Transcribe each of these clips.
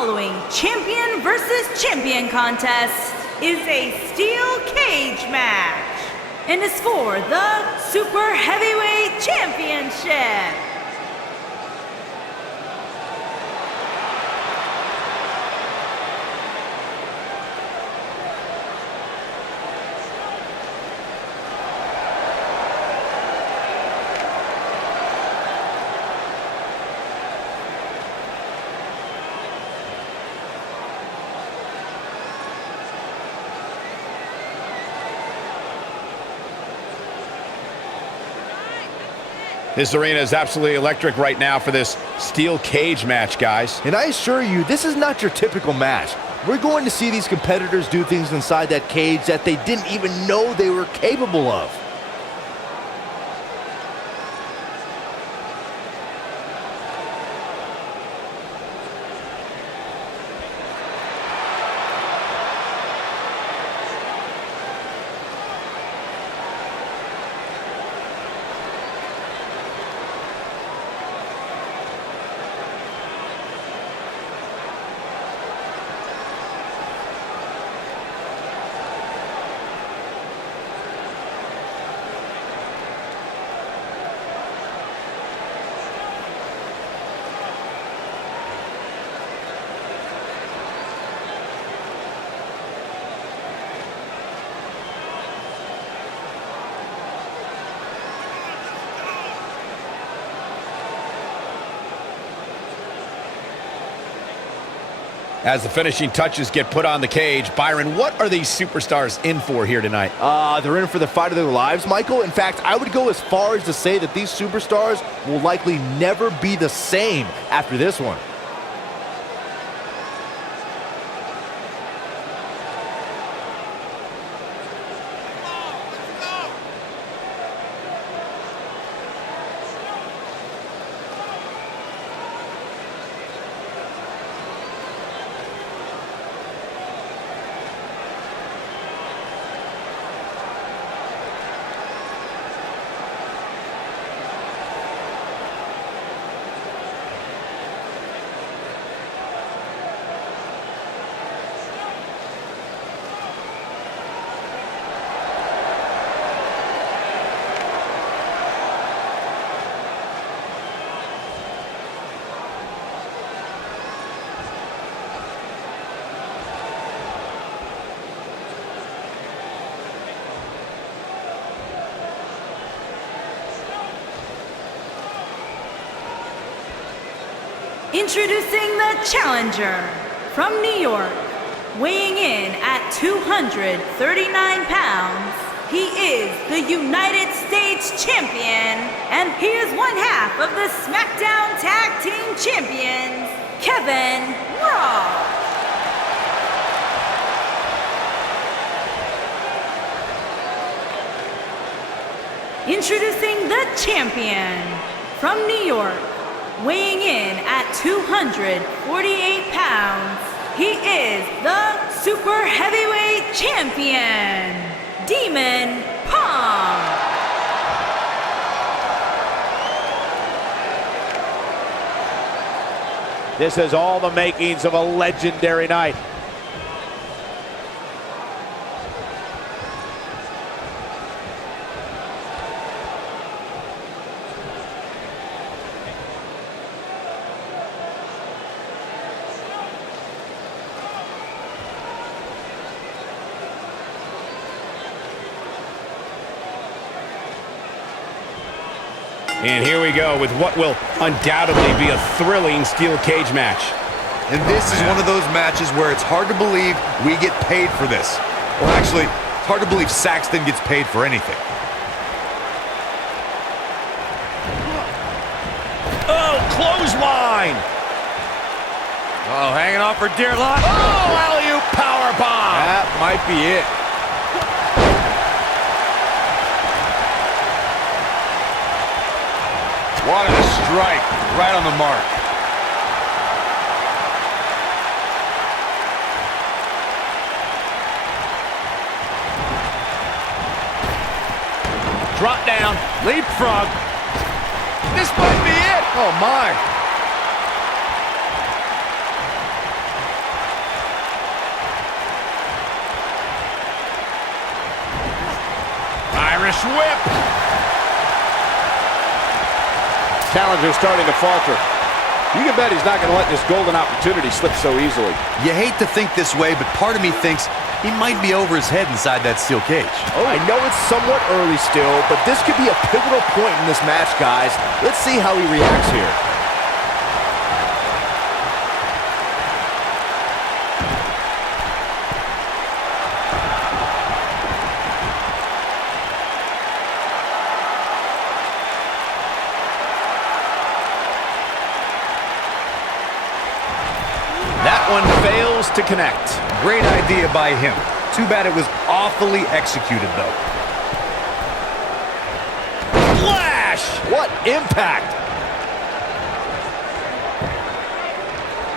following champion versus champion contest is a steel cage match and is for the Super Heavyweight Championship. This arena is absolutely electric right now for this steel cage match, guys. And I assure you, this is not your typical match. We're going to see these competitors do things inside that cage that they didn't even know they were capable of. As the finishing touches get put on the cage, Byron, what are these superstars in for here tonight? They're in for the fight of their lives, Michael. In fact, I would go as far as to say that these superstars will likely never be the same after this one. Introducing the challenger from New York, weighing in at 239 pounds, he is the United States Champion, and he is one half of the SmackDown Tag Team Champions, Kevin Ross. Introducing the champion from New York, weighing in at 248 pounds, he is the Super Heavyweight Champion, Demon Pong. This has all the makings of a legendary night. And here we go with what will undoubtedly be a thrilling steel cage match. And this is one of those matches where it's hard to believe we get paid for this. Well, actually, it's hard to believe Saxton gets paid for anything. Oh, clothesline! Oh, hanging on for dear life. Oh, alley-oop powerbomb! That might be it. What a strike, right on the mark. Drop down, leapfrog. This might be it. Oh, my. Spanish whip. Challenger's starting to falter. You can bet he's not going to let this golden opportunity slip so easily. You hate to think this way, but part of me thinks he might be over his head inside that steel cage. I know it's somewhat early still, but this could be a pivotal point in this match, guys. Let's see how he reacts here. That one fails to connect. Great idea by him. Too bad it was awfully executed, though. Flash! What impact!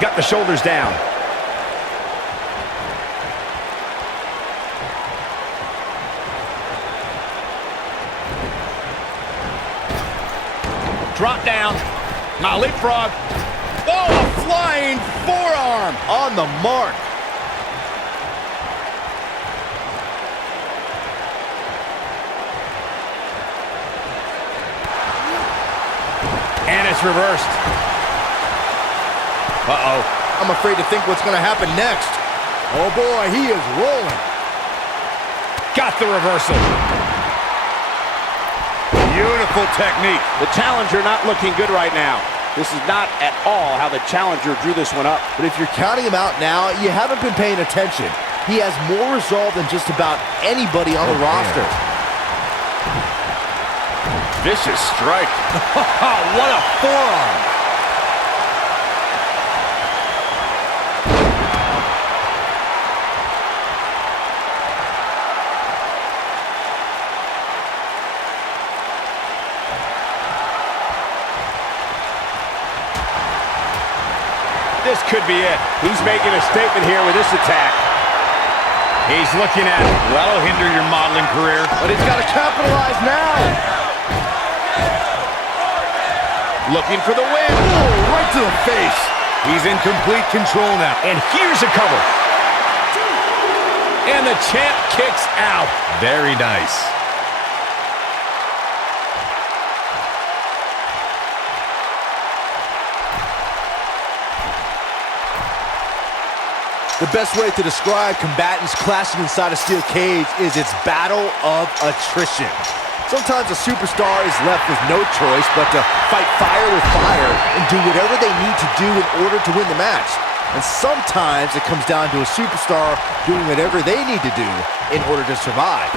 Got the shoulders down. Drop down. Now leapfrog. Oh, a flying forearm. On the mark. And it's reversed. Uh-oh. I'm afraid to think what's going to happen next. Oh boy, he is rolling. Got the reversal. Beautiful technique. The challenger not looking good right now. This is not at all how the challenger drew this one up. But if you're counting him out now, you haven't been paying attention. He has more resolve than just about anybody on the roster. Vicious strike. What a forearm. This could be it. He's making a statement here with this attack. He's looking at it. That'll hinder your modeling career. But he's got to capitalize now. Looking for the win. Oh, right to the face. He's in complete control now. And here's a cover. And the champ kicks out. Very nice. The best way to describe combatants clashing inside a steel cage is its battle of attrition. Sometimes a superstar is left with no choice but to fight fire with fire and do whatever they need to do in order to win the match. And sometimes it comes down to a superstar doing whatever they need to do in order to survive.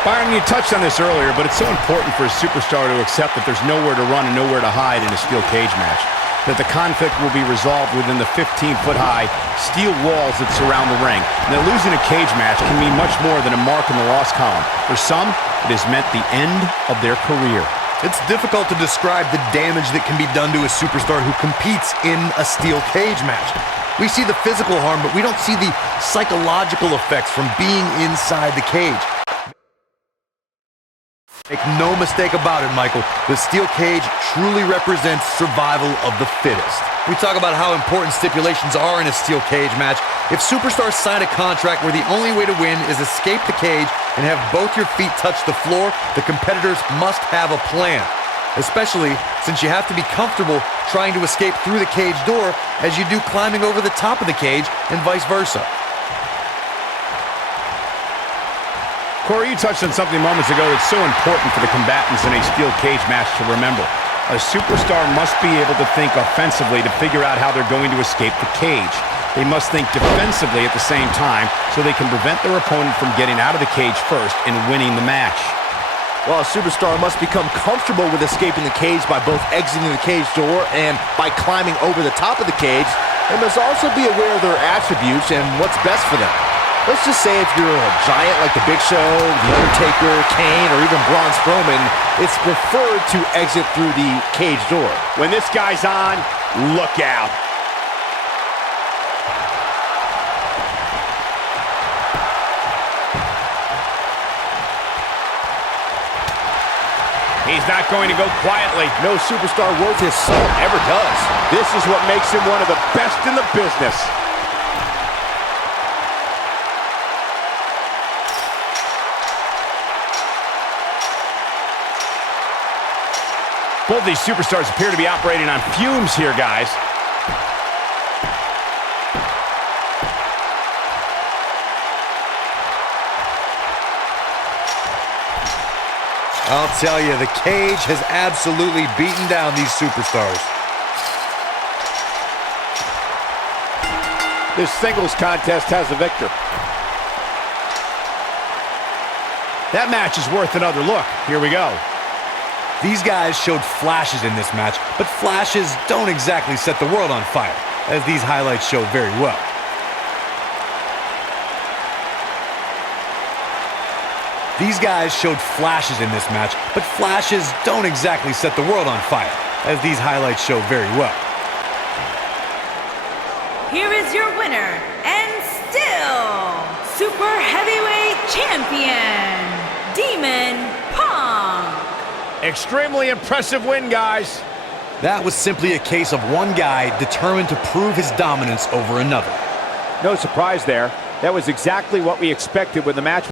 Byron, you touched on this earlier, but it's so important for a superstar to accept that there's nowhere to run and nowhere to hide in a steel cage match. That the conflict will be resolved within the 15-foot-high steel walls that surround the ring. And that losing a cage match can mean much more than a mark in the loss column. For some, it has meant the end of their career. It's difficult to describe the damage that can be done to a superstar who competes in a steel cage match. We see the physical harm, but we don't see the psychological effects from being inside the cage. Make no mistake about it, Michael. The steel cage truly represents survival of the fittest. We talk about how important stipulations are in a steel cage match. If superstars sign a contract where the only way to win is escape the cage and have both your feet touch the floor, the competitors must have a plan. Especially since you have to be comfortable trying to escape through the cage door as you do climbing over the top of the cage and vice versa. Corey, you touched on something moments ago that's so important for the combatants in a steel cage match to remember. A superstar must be able to think offensively to figure out how they're going to escape the cage. They must think defensively at the same time so they can prevent their opponent from getting out of the cage first and winning the match. Well, a superstar must become comfortable with escaping the cage by both exiting the cage door and by climbing over the top of the cage. They must also be aware of their attributes and what's best for them. Let's just say if you're a giant like The Big Show, The Undertaker, Kane, or even Braun Strowman, it's preferred to exit through the cage door. When this guy's on, look out. He's not going to go quietly. No superstar worth his salt ever does. This is what makes him one of the best in the business. Both these superstars appear to be operating on fumes here, guys. I'll tell you, the cage has absolutely beaten down these superstars. This singles contest has a victor. That match is worth another look. Here we go. These guys showed flashes in this match, but flashes don't exactly set the world on fire, as these highlights show very well. These guys showed flashes in this match, but flashes don't exactly set the world on fire, as these highlights show very well. Here is your winner, and still Super Heavyweight Champion, Demon Punk. Extremely impressive win, guys. That was simply a case of one guy determined to prove his dominance over another. No surprise there. That was exactly what we expected when the match